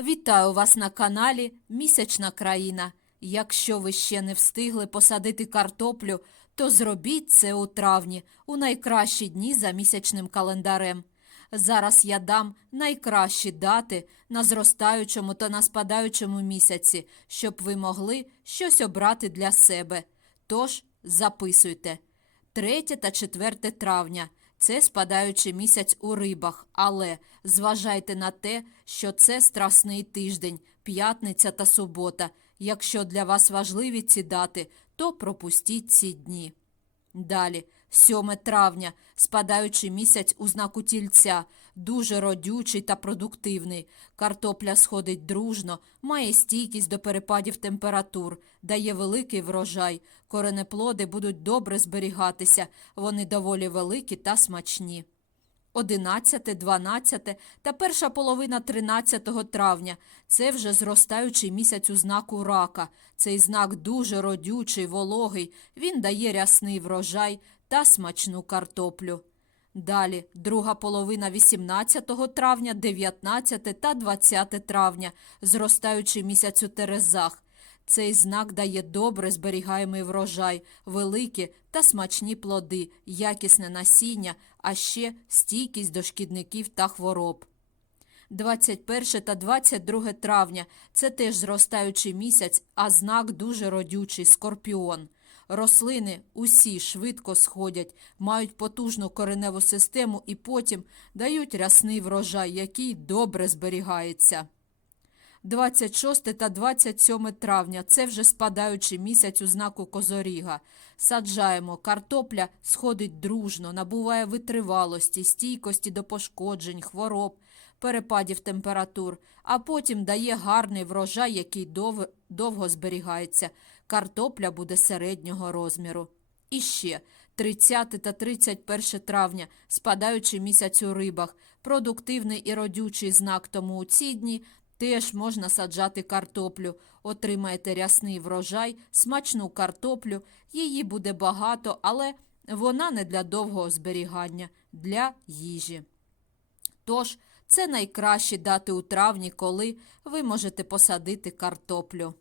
Вітаю вас на каналі Місячна країна. Якщо ви ще не встигли посадити картоплю, то зробіть це у травні, у найкращі дні за місячним календарем. Зараз я дам найкращі дати на зростаючому та на спадаючому місяці, щоб ви могли щось обрати для себе. Тож записуйте. 3 та 4 травня це спадаючий місяць у рибах, але зважайте на те, що це страсний тиждень, п'ятниця та субота. Якщо для вас важливі ці дати, то пропустіть ці дні. Далі, 7 травня, спадаючий місяць у знаку тільця, дуже родючий та продуктивний. Картопля сходить дружно, має стійкість до перепадів температур, дає великий врожай. Коренеплоди будуть добре зберігатися, вони доволі великі та смачні. 11, 12 та перша половина 13 травня це вже зростаючий місяць у знаку рака. Цей знак дуже родючий, вологий, він дає рясний врожай та смачну картоплю. Далі, друга половина 18 травня, 19 та 20 травня, зростаючий місяць у Терезах. Цей знак дає добре зберігаємий врожай, великі та смачні плоди, якісне насіння, а ще стійкість до шкідників та хвороб. 21 та 22 травня це теж зростаючий місяць, а знак дуже родючий скорпіон. Рослини усі швидко сходять, мають потужну кореневу систему і потім дають рясний врожай, який добре зберігається. 26 та 27 травня це вже спадаючий місяць у знаку Козоріга. Саджаємо, картопля сходить дружно, набуває витривалості, стійкості до пошкоджень, хвороб, перепадів температур, а потім дає гарний врожай, який дов... довго зберігається. Картопля буде середнього розміру. І ще 30 та 31 травня, спадаючий місяць у рибах, продуктивний і родючий знак, тому у ці дні теж можна саджати картоплю. Отримаєте рясний врожай, смачну картоплю, її буде багато, але вона не для довгого зберігання, для їжі. Тож, це найкращі дати у травні, коли ви можете посадити картоплю.